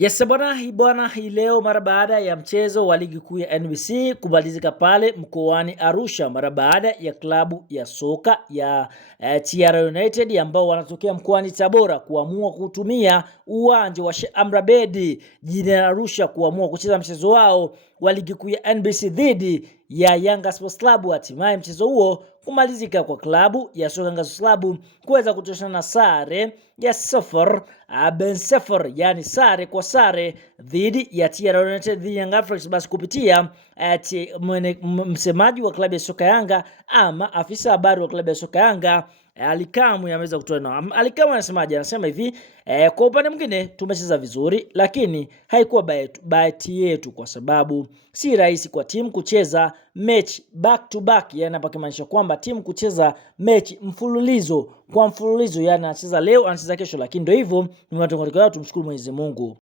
Yes bwana, hii leo mara baada ya mchezo wa ligi kuu ya NBC kumalizika pale mkoani Arusha, mara baada ya klabu ya soka ya TR United ambao wanatokea mkoani Tabora kuamua kutumia uwanja wa Sheikh Amri Abeid jijini Arusha kuamua kucheza mchezo wao wa ligi kuu ya NBC dhidi ya Yanga Sports Club. Hatimaye mchezo huo kumalizika kwa klabu ya soka Yanga Sports Club kuweza kutoshana sare ya 0-0, yani sare kwa sare dhidi ya TR United dhidi ya Young Africans. Basi kupitia msemaji wa klabu ya soka Yanga ama afisa habari wa klabu ya soka Yanga Ally Kamwe ameweza kutoa na Ally Kamwe anasemaje? Anasema hivi, kwa upande mwingine tumecheza vizuri, lakini haikuwa bahati yetu kwa sababu si rahisi kwa timu kucheza mechi back to back, yani hapa kimaanisha kwamba timu kucheza mechi mfululizo kwa mfululizo, yani anacheza leo anacheza kesho, lakini ndio hivyo ni matokeo yao. Tumshukuru Mwenyezi Mungu.